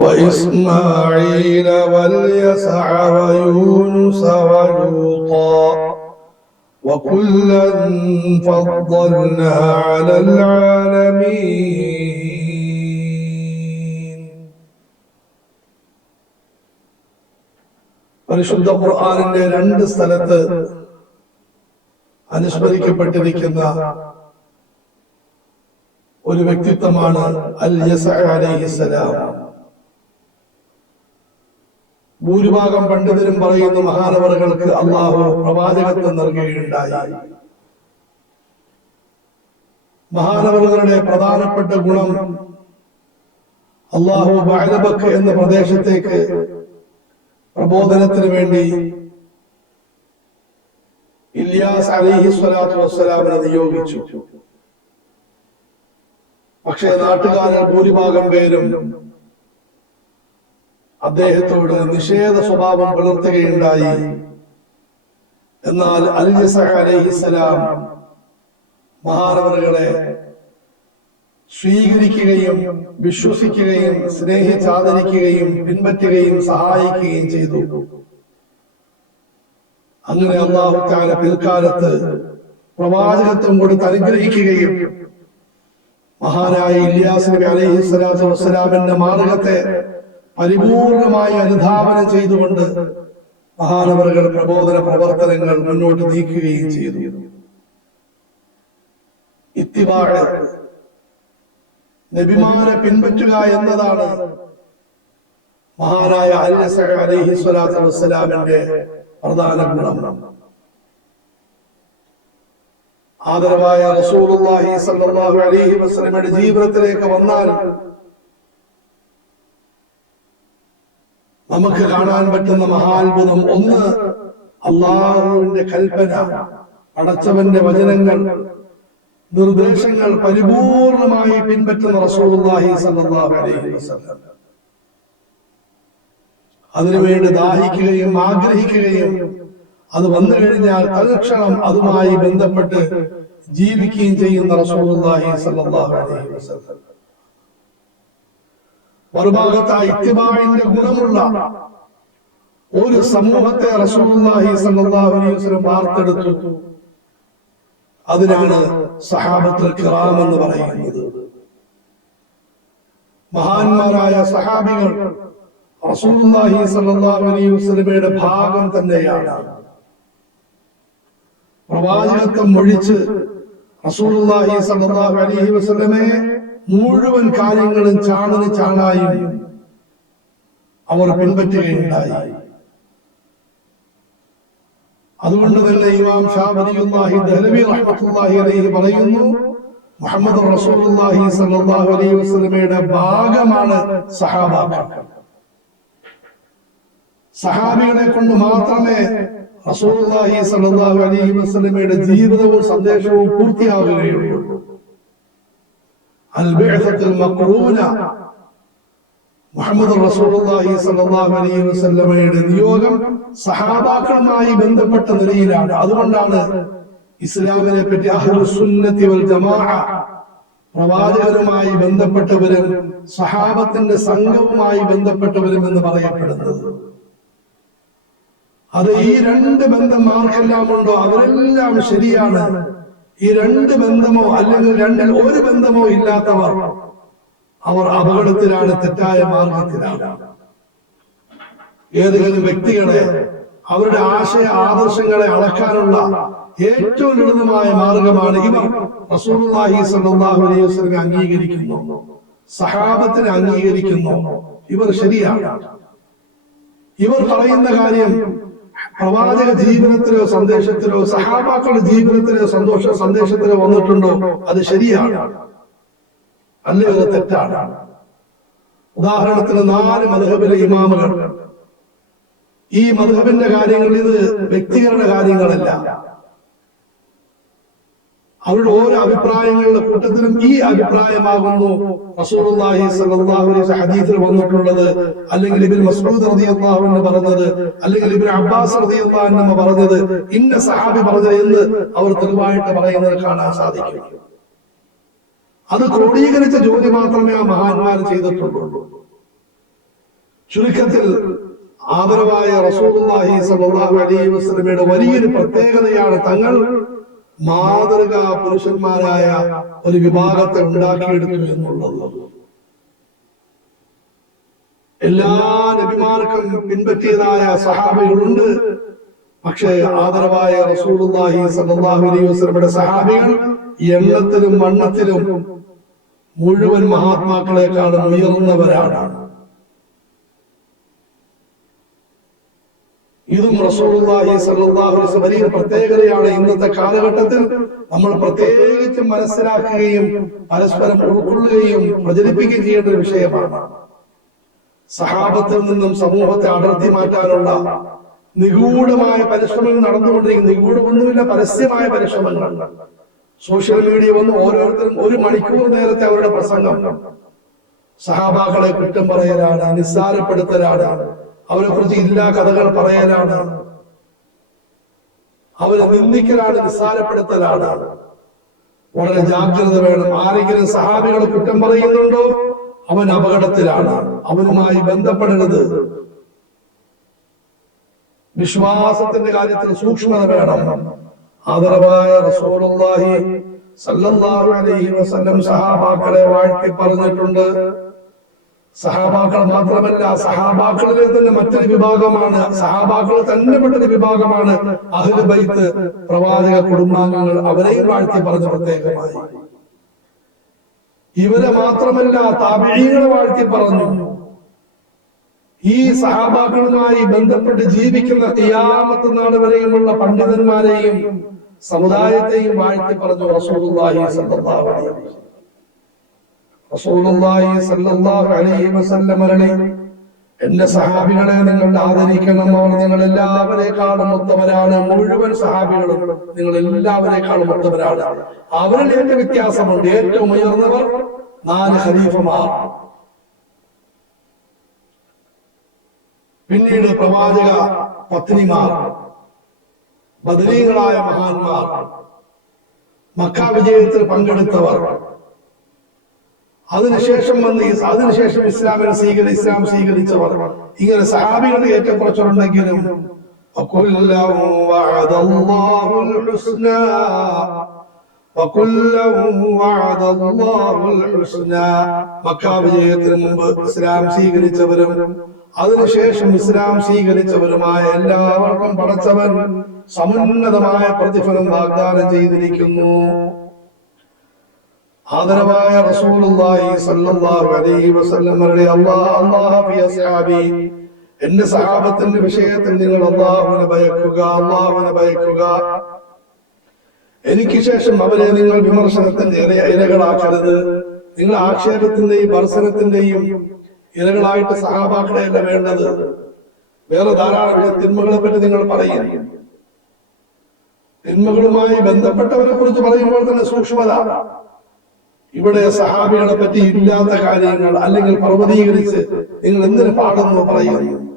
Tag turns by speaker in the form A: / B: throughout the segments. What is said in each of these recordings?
A: وإسماعيل واليسع ويونس ولوطا وكلا فضلنا على العالمين പരിശുദ്ധ ഖുർആാനിന്റെ രണ്ട് സ്ഥലത്ത് അനുസ്മരിക്കപ്പെട്ടിരിക്കുന്ന ഒരു വ്യക്തിത്വമാണ് അൽ യസ അലൈഹിസലാം ഭൂരിഭാഗം പണ്ഡിതരും പറയുന്ന മഹാനവറുകൾക്ക് അള്ളാഹു പ്രവാചകത്വം നൽകുകയുണ്ടായി മഹാനവറുകളുടെ പ്രധാനപ്പെട്ട ഗുണം അള്ളാഹു ബാലബക്ക് എന്ന പ്രദേശത്തേക്ക് പ്രബോധനത്തിന് വേണ്ടി ഇല്യാസ് അലിഹി സ്വലാത്തു വസ്സലാമിനെ നിയോഗിച്ചു. പക്ഷേ നാട്ടുകാരിൽ ഭൂരിഭാഗം പേരും അദ്ദേഹത്തോട് നിഷേധ സ്വഭാവം പുലർത്തുകയുണ്ടായി എന്നാൽ അലിജസ അലഹിസലാം മഹാനവറുകളെ സ്വീകരിക്കുകയും വിശ്വസിക്കുകയും സ്നേഹിച്ചാദരിക്കുകയും പിൻപറ്റുകയും സഹായിക്കുകയും ചെയ്തു. അങ്ങനെ അള്ളാഹുക്കാല പിൽക്കാലത്ത് പ്രവാചകത്വം കൊടുത്ത് അനുഗ്രഹിക്കുകയും മഹാനായ ഇല്യാസ് നബി അലൈഹി സ്വലാത്തു വസ്സലാമിന്റെ മാർഗത്തെ പരിപൂർണമായി അനുധാപനം ചെയ്തുകൊണ്ട് മഹാനവറുകൾ പ്രബോധന പ്രവർത്തനങ്ങൾ മുന്നോട്ട് നീക്കുകയും ചെയ്തു. ഇത്തിവാഴ് നബിമാരെ പിൻപറ്റുക എന്നതാണ് മഹാനായ അലഹി സ്വലാത്തു വസ്സലാമിന്റെ പ്രധാന ഗുണം. ആദരവായ സ്വല്ലല്ലാഹു അലൈഹി വസല്ലമയുടെ ജീവിതത്തിലേക്ക് വന്നാൽ നമുക്ക് കാണാൻ പറ്റുന്ന മഹാത്ഭുതം ഒന്ന് അള്ളാഹുവിന്റെ കൽപ്പന അടച്ചവന്റെ വചനങ്ങൾ നിർദ്ദേശങ്ങൾ പരിപൂർണമായി പിൻപറ്റുന്ന റസൂലുള്ളാഹി സ്വല്ലല്ലാഹു അലൈഹി വസല്ലം. അതിനുവേണ്ടി ദാഹിക്കുകയും ആഗ്രഹിക്കുകയും അത് വന്നു കഴിഞ്ഞാൽ തൽക്ഷണം അതുമായി ബന്ധപ്പെട്ട് ജീവിക്കുകയും ചെയ്യുന്ന റസൂലുള്ളാഹി സ്വല്ലല്ലാഹു അലൈഹി വസല്ലം. മറുഭാഗത്ത് ഇത്തിബാഴിന്റെ ഗുണമുള്ള ഒരു സമൂഹത്തെ റസൂലുള്ളാഹി അലൈഹി വസല്ലം വാർത്തെടുത്തു. അതിനാണ് സഹാബത്തുൽ കിറാം എന്ന് പറയുന്നത്. മഹാന്മാരായ സഹാബികൾ റസൂലുള്ളാഹി സ്വല്ലല്ലാഹു അലൈഹി വസല്ലമയുടെ ഭാഗം തന്നെയാണ്. പ്രവാചകത്വം ഒഴിച്ച് റസൂലുള്ളാഹി അലഹി അലൈഹി വസല്ലമയെ മുഴുവൻ കാര്യങ്ങളും ചാണന് ചാണായും അവർ പിൻപറ്റുകയുണ്ടായി. അതുകൊണ്ട് തന്നെ ഇമാം റഹ്മത്തുള്ളാഹി അലൈഹി പറയുന്നു മുഹമ്മദ് റസൂലുള്ളാഹി സ്വല്ലല്ലാഹു അലൈഹി വസല്ലമയുടെ ഭാഗമാണ് സഹാബാക്കൾ. സഹാബികളെ കൊണ്ട് മാത്രമേ റസൂലുള്ളാഹി സ്വല്ലല്ലാഹു അലൈഹി വസല്ലമയുടെ ജീവിതവും സന്ദേശവും മഖ്റൂന മുഹമ്മദ് റസൂലുള്ളാഹി സ്വല്ലല്ലാഹു അലൈഹി വസല്ലമയുടെ നിയോഗം സഹാബാക്കളുമായി ബന്ധപ്പെട്ട നിലയിലാണ്. അതുകൊണ്ടാണ് ഇസ്ലാമിനെ പറ്റി അഹ്ലുസുന്നത്തി വൽ ജമാഅ പ്രവാചകരുമായി ബന്ധപ്പെട്ടവരും സഹാബത്തിന്റെ സംഘവുമായി ബന്ധപ്പെട്ടവരും എന്ന് പറയപ്പെടുന്നത്. അത് ഈ രണ്ട് ബന്ധം ആർക്കെല്ലാം ഉണ്ടോ അവരെല്ലാം ശരിയാണ്. ഈ രണ്ട് ബന്ധമോ അല്ലെങ്കിൽ രണ്ടിൽ ഒരു ബന്ധമോ ഇല്ലാത്തവർ അവർ അപകടത്തിലാണ് തെറ്റായ മാർഗത്തിലാണ്. ഏതെങ്കിലും വ്യക്തികളെ അവരുടെ ആശയ ആദർശങ്ങളെ അളക്കാനുള്ള ഏറ്റവും ലളിതമായ മാർഗമാണ് ഇവർ. റസൂലുള്ളാഹി സ്വല്ലല്ലാഹു അലൈഹി വസല്ലം അംഗീകരിക്കുന്നു. സഹാബത്തിനെ അംഗീകരിക്കുന്നു. ഇവർ ശരിയാണ്. ഇവർ പറയുന്ന കാര്യം പ്രവാചക ജീവിതത്തിലോ സന്ദേശത്തിലോ സഹാബാക്കളുടെ ജീവിതത്തിലോ സന്തോഷ സന്ദേശത്തിലോ വന്നിട്ടുണ്ടോ? അത് ശരിയാണ്. അല്ലേ അത് തെറ്റാണ്. ഉദാഹരണത്തിന് നാല് മധുഹബിലെ ഇമാമുകൾ. ഈ മധുഹബിന്റെ കാര്യങ്ങളിൽ ഇത് വ്യക്തികളുടെ കാര്യങ്ങളല്ല. അവരുടെ ഓരോ അഭിപ്രായങ്ങളുടെ കൂട്ടത്തിലും ഈ അഭിപ്രായമാകുന്നു. റസൂലുള്ളാഹി സ്വല്ലല്ലാഹു അലൈഹി ഹദീസിൽ വന്നിട്ടുള്ളത് അല്ലെങ്കിൽ ഇബ്നു മസ്ഊദ് റളിയല്ലാഹു അൻഹു പറഞ്ഞത് അല്ലെങ്കിൽ ഇബ്നു അബ്ബാസ് റളിയല്ലാഹു അൻഹു പറഞ്ഞത് ഇന്ന സഹാബി പറഞ്ഞത് എന്ന് അവർ തെളിവായിട്ട് പറയുന്നത് കാണാൻ സാധിക്കും. അത് ക്രോഡീകരിച്ച ജോലി മാത്രമേ ആ മഹാന്മാർ ചെയ്തിട്ടുള്ളൂ. ചുരുക്കത്തിൽ ആദരവായ റസൂലുള്ളാഹി സ്വല്ലല്ലാഹു അലൈഹി വസല്ലമയുടെ വലിയൊരു പ്രത്യേകതയാണ് തങ്ങൾ മാതൃകാ പുരുഷന്മാരായ ഒരു വിഭാഗത്തെ ഉണ്ടാക്കിയെടുത്തു എന്നുള്ളത്. എല്ലാ നബിമാർക്കും പിൻപറ്റിയതായ സഹാബികളുണ്ട്. പക്ഷേ ആദരവായ റസൂലുള്ളാഹി അലൈഹി സഹാബികൾ എണ്ണത്തിലും വണ്ണത്തിലും മുഴുവൻ മഹാത്മാക്കളെക്കാളും ഉയർന്നവരാണ്. ഇതും വലിയ പ്രത്യേകതയാണ് ഇന്നത്തെ കാലഘട്ടത്തിൽ. നമ്മൾ പ്രത്യേകിച്ച് മനസ്സിലാക്കുകയും പരസ്പരം ഉൾക്കൊള്ളുകയും പ്രചരിപ്പിക്കുകയും ചെയ്യേണ്ട ഒരു വിഷയമാണ്. സഹാബത്തിൽ നിന്നും സമൂഹത്തെ അടർത്തി മാറ്റാനുള്ള നിഗൂഢമായ പരിശ്രമങ്ങൾ നടന്നുകൊണ്ടിരിക്കുന്ന നിഗൂഢമൊന്നുമില്ല പരസ്യമായ പരിശ്രമങ്ങൾ. സോഷ്യൽ മീഡിയ വന്ന് ഓരോരുത്തരും ഒരു മണിക്കൂർ നേരത്തെ അവരുടെ പ്രസംഗം. സഹാബാക്കളെ കുറ്റം പറയലാണ് നിസ്സാരപ്പെടുത്തലാണ്. അവരെ കുറിച്ച് ഇല്ലാ കഥകൾ പറയലാണ് അവരെ നിന്ദിക്കലാണ് നിസ്സാരപ്പെടുത്തലാണ്. വളരെ ജാഗ്രത വേണം. ആരെങ്കിലും സഹാബികൾ കുറ്റം പറയുന്നുണ്ടോ? അവൻ അപകടത്തിലാണ്. അവനുമായി ബന്ധപ്പെടരുത്. വിശ്വാസത്തിന്റെ കാര്യത്തിൽ സൂക്ഷ്മത വേണം. ആദരവായ റസൂലുള്ളാഹി സല്ലല്ലാഹു അലൈഹി വസല്ലം സഹാബാക്കളെ വാഴ്ത്തി പറഞ്ഞിട്ടുണ്ട്. സഹാബാക്കൾ മാത്രമല്ല സഹാബാക്കളിലെ തന്നെ മറ്റൊരു വിഭാഗമാണ് സഹാബാക്കൾ തന്നെ പെട്ടൊരു വിഭാഗമാണ് അഹ്ലു ബൈത്ത്. പ്രവാചക കുടുംബാംഗങ്ങൾ അവരെയും വാഴ്ത്തി പറഞ്ഞ പ്രത്യേകമായി. ഇവരെ മാത്രമല്ല താപിഴീകളെ വാഴ്ത്തി പറഞ്ഞു. ഈ സഹാബാക്കളുമായി ബന്ധപ്പെട്ട് ജീവിക്കുന്ന തിയാമത്ത് നാട് വരെയുമുള്ള പണ്ഡിതന്മാരെയും സമുദായത്തെയും വാഴ്ത്തി പറഞ്ഞു റസൂലുള്ളാഹി സ്വല്ലല്ലാഹു അലൈഹി വസല്ലം റസൂലുള്ളാഹി സ്വല്ലല്ലാഹു അലൈഹി വസല്ലം അരുളി എന്റെ സഹാബികളെ നിങ്ങൾ ആദരിക്കണം നിങ്ങൾ എല്ലാവരെക്കാളും മൊത്തവരാണ് മുഴുവൻ സഹാബികളും നിങ്ങൾ എല്ലാവരെക്കാളും മൊത്തവരാണ് അവരിൽ എന്റെ വ്യത്യാസമുണ്ട്. ഏറ്റവും ഉയർന്നവർ നാല് ഖലീഫമാർ. പിന്നീട് പ്രവാചക പത്നിമാർ. ബദരീകളായ മഹാന്മാർ. മക്ക വിജയത്തിൽ പങ്കെടുത്തവർ. അതിനുശേഷം വന്ന് അതിനുശേഷം ഇസ്ലാമിനെ സ്വീകരി ഇസ്ലാം സ്വീകരിച്ചവർ ഇങ്ങനെ സഹാബികൾ ഏറ്റക്കുറച്ചുണ്ടെങ്കിലും വിജയത്തിന് മുമ്പ് ഇസ്ലാം സ്വീകരിച്ചവരും അതിനുശേഷം ഇസ്ലാം സ്വീകരിച്ചവരുമായ എല്ലാവർക്കും പടച്ചവൻ സമുന്നതമായ പ്രതിഫലം വാഗ്ദാനം ചെയ്തിരിക്കുന്നു. ആദരവായ റസൂലുള്ളാഹി സ്വല്ലല്ലാഹു അലൈഹി വസല്ലം പറയെ അല്ലാഹ് അല്ലാഹ ഫി അസ്ഹാബി എന്റെ സഹാബത്തിന്റെ വിഷയത്തിൽ നിങ്ങൾ അള്ളാഹുവിനെ ഭയക്കുക അള്ളാഹുവിനെ ഭയക്കുക. എനിക്ക് ശേഷം അവരെ നിങ്ങൾ വിമർശനത്തിന്റെ ഇര- ഇരകളാക്കരുത്. നിങ്ങൾ ആക്ഷേപത്തിന്റെയും ഭർസനത്തിന്റെയും ഇരകളായിട്ട് സഹാബാക്കളെയല്ല വേണ്ടത്. വേറെ ധാരാളം തിന്മകളെ പറ്റി നിങ്ങൾ പറയും. തിന്മകളുമായി ബന്ധപ്പെട്ടവരെ കുറിച്ച് പറയുമ്പോൾ തന്നെ സൂക്ഷ്മത. ഇവിടെ സഹാബികളെ പറ്റി ഇല്ലാത്ത കാര്യങ്ങൾ അല്ലെങ്കിൽ പർവതീകരിച്ച് നിങ്ങൾ എന്തിനു പാടുന്നു പറയുന്നു?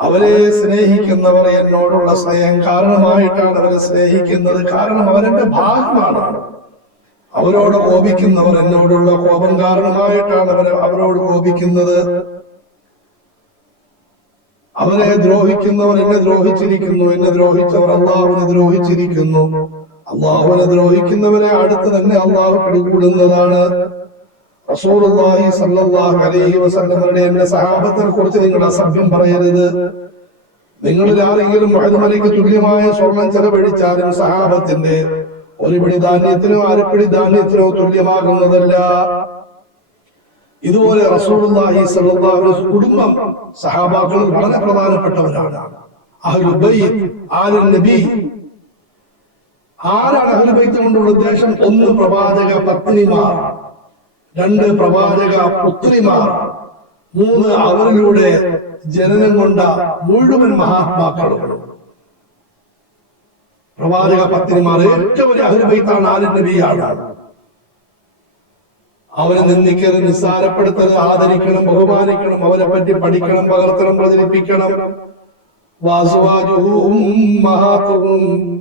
A: അവരെ സ്നേഹിക്കുന്നവർ എന്നോടുള്ള സ്നേഹം കാരണമായിട്ടാണ് അവരെ സ്നേഹിക്കുന്നത്. കാരണം അവരെന്റെ ഭാഗമാണ്. അവരോട് കോപിക്കുന്നവർ എന്നോടുള്ള കോപം കാരണമായിട്ടാണ് അവരെ അവരോട് കോപിക്കുന്നത്. അവരെ ദ്രോഹിക്കുന്നവർ എന്നെ ദ്രോഹിച്ചിരിക്കുന്നു. എന്നെ ദ്രോഹിച്ചവർ അള്ളാഹുവിനെ ദ്രോഹിച്ചിരിക്കുന്നു. അള്ളാഹുവിനെ ദ്രോഹിക്കുന്നവരെ അടുത്ത് തന്നെ അള്ളാഹു പിടികൂടുന്നതാണ്. റസൂലുള്ളാഹി സ്വല്ലല്ലാഹു അലൈഹി വസല്ലമയുടെ എന്റെ സഹാബത്തിനെ കുറിച്ച് നിങ്ങൾ അസഭ്യം പറയരുത്. നിങ്ങളിൽ ആരെങ്കിലും മുഹമ്മദിക്ക് തുല്യമായ സ്വർണം ചെലവഴിച്ചാലും സഹാബത്തിന്റെ ഒരു പിടി ധാന്യത്തിനോ അരപ്പിടി ധാന്യത്തിനോ തുല്യമാകുന്നതല്ല. ഇതുപോലെ റസൂലുള്ളാഹി സ്വല്ലല്ലാഹു കുടുംബം സഹാബാക്കൾ വളരെ പ്രധാനപ്പെട്ടവരാണ്. അഹ്ലുൽ ആലുൽ നബി ആരാണ് അഹ്ലുൽ ബൈത്ത് കൊണ്ടുള്ള ഉദ്ദേശം? ഒന്ന് പ്രവാചക പത്നിമാർ രണ്ട് പ്രവാചക പുത്രിമാർ മൂന്ന് അവരിലൂടെ ജനനം കൊണ്ട മുഴുവൻ മഹാത്മാക്കളും. പ്രവാചക പത്നിമാർ ഏറ്റവും വലിയ അഹ്ലുൽ ബൈത്താണ് ആലുൻ നബിയാണ്. അവരെ നിന്ദിക്കരുത് നിസ്സാരപ്പെടുത്തരുത് ആദരിക്കണം ബഹുമാനിക്കണം അവരെ പറ്റി പഠിക്കണം പകർത്തണം പ്രചരിപ്പിക്കണം. വാസുവാജുഹും ഉമ്മഹാത്തുഹും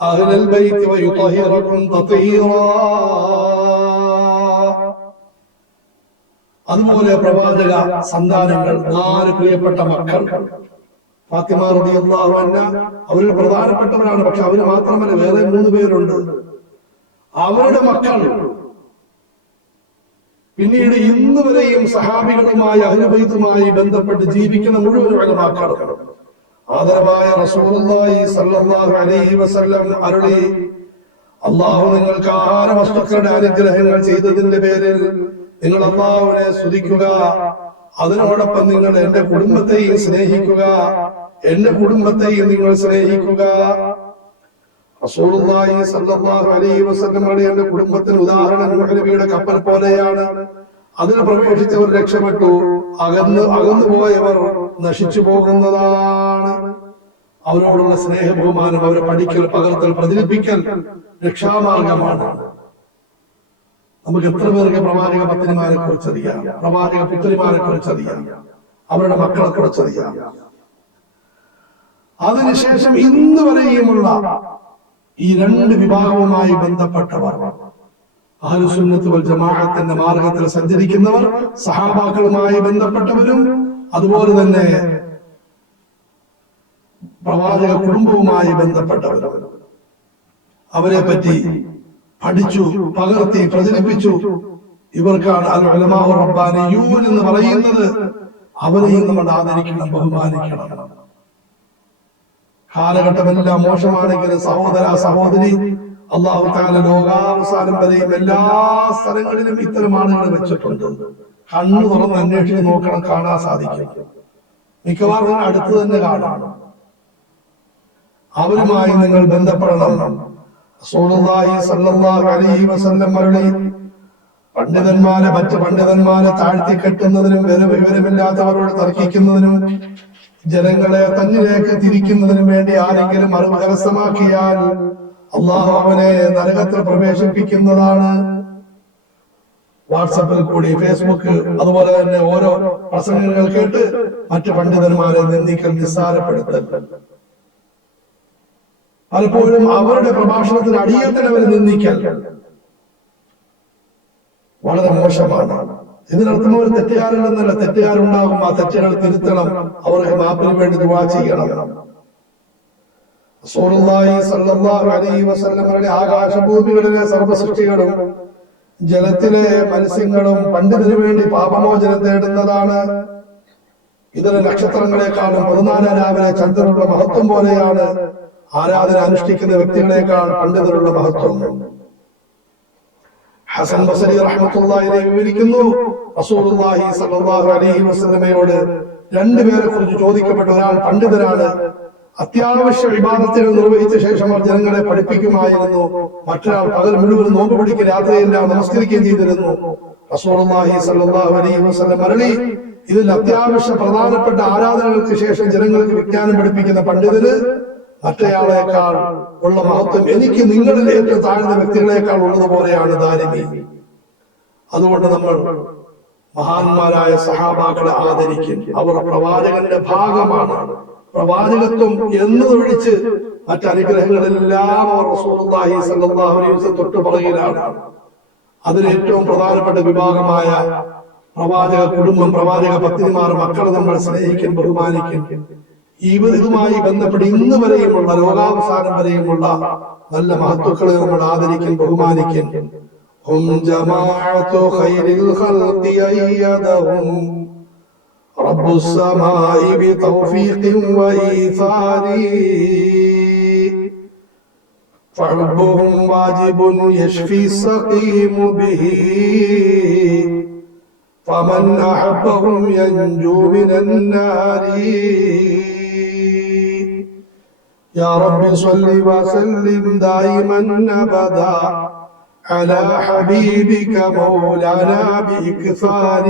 A: അഹ്ലൽ البيت ويطهركم تطهيرا. അതുപോലെ പ്രവാചക സന്താനങ്ങൾ നാല് പ്രിയപ്പെട്ട മക്കൾ. ഫാത്തിമ റളിയല്ലാഹു അൻഹ അവരിൽ പ്രധാനപ്പെട്ടവരാണ്. പക്ഷെ അവർ മാത്രമല്ല വേറെ മൂന്ന് പേരുണ്ട്. അവരുടെ മക്കൾ. പിന്നീട് ഇന്ന് വരെയും സഹാബികളുമായി അഹ്ലുബൈത്തുമായി ബന്ധപ്പെട്ട് ജീവിക്കുന്ന മുഴുവൻ ഉലമാക്കൾ ആദരവായ റസൂലുള്ളാഹി സല്ലല്ലാഹു അലൈഹി വസല്ലം അരുളി. അള്ളാഹു നിങ്ങൾക്ക് ആഹാര വസ്തുക്കളുടെ അനുഗ്രഹങ്ങൾ ചെയ്തതിന്റെ പേരിൽ നിങ്ങൾ അള്ളാഹുവിനെ സ്തുതിക്കുക. അതിനോടൊപ്പം നിങ്ങൾ എന്റെ കുടുംബത്തെയും സ്നേഹിക്കുക. എന്റെ കുടുംബത്തെയും നിങ്ങൾ സ്നേഹിക്കുക. റസൂലുള്ളാഹി സല്ലല്ലാഹു അലൈഹി വസല്ലമയുടെ എന്റെ കുടുംബത്തിന് ഉദാഹരണം നബിയുടെ കപ്പൽ പോലെയാണ്. അതിൽ പ്രവേശിച്ചവർ രക്ഷപ്പെട്ടു. അകന്ന് അകന്നു പോയവർ നശിച്ചു പോകുന്നതാണ്. അവരോടുള്ള സ്നേഹബഹുമാനം അവരെ പഠിക്കൽ പകർത്തൽ പ്രചരിപ്പിക്കൽ രക്ഷാമാർഗമാണ്. നമുക്ക് എത്ര പേർക്ക് പ്രവാചക പത്നിമാരെ കുറിച്ചറിയാം? പ്രവാചക പുത്രിമാരെ കുറിച്ചറിയാം? അവരുടെ മക്കളെ കുറിച്ചറിയാം? അതിനുശേഷം ഇന്ന് വരെയുമുള്ള ഈ രണ്ട് വിഭാഗവുമായി ബന്ധപ്പെട്ടവർ ജമാഅത്തിന്റെ മാർഗത്തിൽ സഞ്ചരിക്കുന്നവർ സഹാബാക്കളുമായി ബന്ധപ്പെട്ടവരും അതുപോലെ തന്നെ പ്രവാചക കുടുംബവുമായി ബന്ധപ്പെട്ടവരും. അവരെ പറ്റി പഠിച്ചു പകർത്തി പ്രചരിപ്പിച്ചു. ഇവർക്കാണ് അൽ റബ്ബാനിയൂൻ എന്ന് പറയുന്നത്. അവരെയും നമ്മൾ ആദരിക്കണം ബഹുമാനിക്കണം. കാലഘട്ടമെല്ലാം മോശമാണെങ്കിൽ സഹോദര സഹോദരി അള്ളാഹു താല ലോകാവസാനം വരെയും എല്ലാ സ്ഥലങ്ങളിലും ഇത്തരം ആളുകൾ വെച്ചിട്ടുണ്ട്. കണ്ണു തുറന്ന് അന്വേഷിച്ച് നോക്കണം കാണാൻ സാധിക്കും. മിക്കവാറും അടുത്ത് തന്നെ കാണാം. അവരുമായി നിങ്ങൾ ബന്ധപ്പെടണം. പണ്ഡിതന്മാരെ മറ്റ് പണ്ഡിതന്മാരെ താഴ്ത്തി കെട്ടുന്നതിനും വിവര വിവരമില്ലാത്തവരോട് തർക്കിക്കുന്നതിനും ജനങ്ങളെ തന്നിലേക്ക് തിരിക്കുന്നതിനും വേണ്ടി ആരെങ്കിലും അറിവ് കരസ്ഥമാക്കിയാൽ അള്ളാഹു അവനെ നരകത്തിൽ പ്രവേശിപ്പിക്കുന്നതാണ്. വാട്സപ്പിൽ കൂടി ഫേസ്ബുക്ക് അതുപോലെ തന്നെ ഓരോ പ്രസംഗങ്ങൾ കേട്ട് മറ്റു പണ്ഡിതന്മാരെ നിന്ദിക്കൽ നിസ്സാരപ്പെടുത്തൽ. പലപ്പോഴും അവരുടെ പ്രഭാഷണത്തിന് അടിയത്തിൽ അവരെ നിന്ദിക്കൽ വളരെ മോശമാണ്. ഇതിനർത്ഥം ഒരു തെറ്റുകാരുണ്ടെന്നല്ല തെറ്റുകാരുണ്ടാകും ആ തെറ്റുകൾ തിരുത്തണം അവർക്ക് മാപ്പിന് വേണ്ടി ദുവാ ചെയ്യണം. വസല്ലമയുടെ ആകാശഭൂമികളിലെ സർവസൃഷ്ടികളും ജലത്തിലെ മത്സ്യങ്ങളും പണ്ഡിതന് വേണ്ടി പാപമോചനം തേടുന്നതാണ്. ഇതര നക്ഷത്രങ്ങളെക്കാളും പതിനാലാം രാവിലെ ചന്ദ്രനുള്ള മഹത്വം പോലെയാണ് ആരാധന അനുഷ്ഠിക്കുന്ന വ്യക്തികളെക്കാൾ പണ്ഡിതനുള്ള മഹത്വം. ഹസൻ ബസരി റഹ്മത്തുള്ളാഹിനെ വിവരിക്കുന്നു റസൂലുള്ളാഹി സ്വല്ലല്ലാഹു അലൈഹി വസല്ലമയോട് രണ്ടുപേരെ കുറിച്ച് ചോദിക്കപ്പെട്ട ഒരാൾ പണ്ഡിതനാണ്. അത്യാവശ്യ വിവാദത്തിന് നിർവഹിച്ച ശേഷം ജനങ്ങളെ പഠിപ്പിക്കുമായിരുന്നു. മറ്റൊരാൾ പകൽ മുഴുവൻ നോമ്പ് പിടിക്കുക രാത്രിയെല്ലാം നമസ്കരിക്കുകയും ചെയ്തിരുന്നു. മരളി അലൈഹി അരളി ഇതിൽ അത്യാവശ്യ പ്രധാനപ്പെട്ട ആരാധനകൾക്ക് ശേഷം ജനങ്ങൾക്ക് വിജ്ഞാനം പഠിപ്പിക്കുന്ന പണ്ഡിതന് മറ്റയാളേക്കാൾ ഉള്ള മഹത്വം എനിക്ക് നിങ്ങളിൽ ഏറ്റവും താഴ്ന്ന വ്യക്തികളെക്കാൾ ഉള്ളതുപോലെയാണ് ദാരിമി. അതുകൊണ്ട് നമ്മൾ മഹാന്മാരായ സഹാബാക്കളെ ആദരിക്കും. അവർ പ്രവാചകന്റെ ഭാഗമാണ്. പ്രവാചകത്വം എന്നതൊഴിച്ച് മറ്റനുഗ്രഹങ്ങളെല്ലാം അവർ റസൂലുള്ളാഹി സ്വല്ലല്ലാഹു അലൈഹി വസല്ലം തൊട്ട് പുറകിലാണ് അതിൽ ഏറ്റവും പ്രധാനപ്പെട്ട വിഭാഗമായ പ്രവാചക കുടുംബം പ്രവാചക പത്നിമാർ മക്കളെ നമ്മൾ സ്നേഹിക്കും ബഹുമാനിക്കും ഇവ ഇതുമായി ബന്ധപ്പെട്ട് ഇന്ന് വരെയുമുള്ള ലോകാവസാനം വരെയുമുള്ള നല്ല മഹത്വക്കളെ നമ്മൾ ആദരിക്കും ബഹുമാനിക്കും هم جماعة خير الخلق أيدهم رب السماء بتوفيق وإيثار. فحبهم واجب يشفي السقيم به. فمن أحبهم ينجو من النار. يا رب صل وسلم دائما أبدا على حبيبك مولانا بإكثار.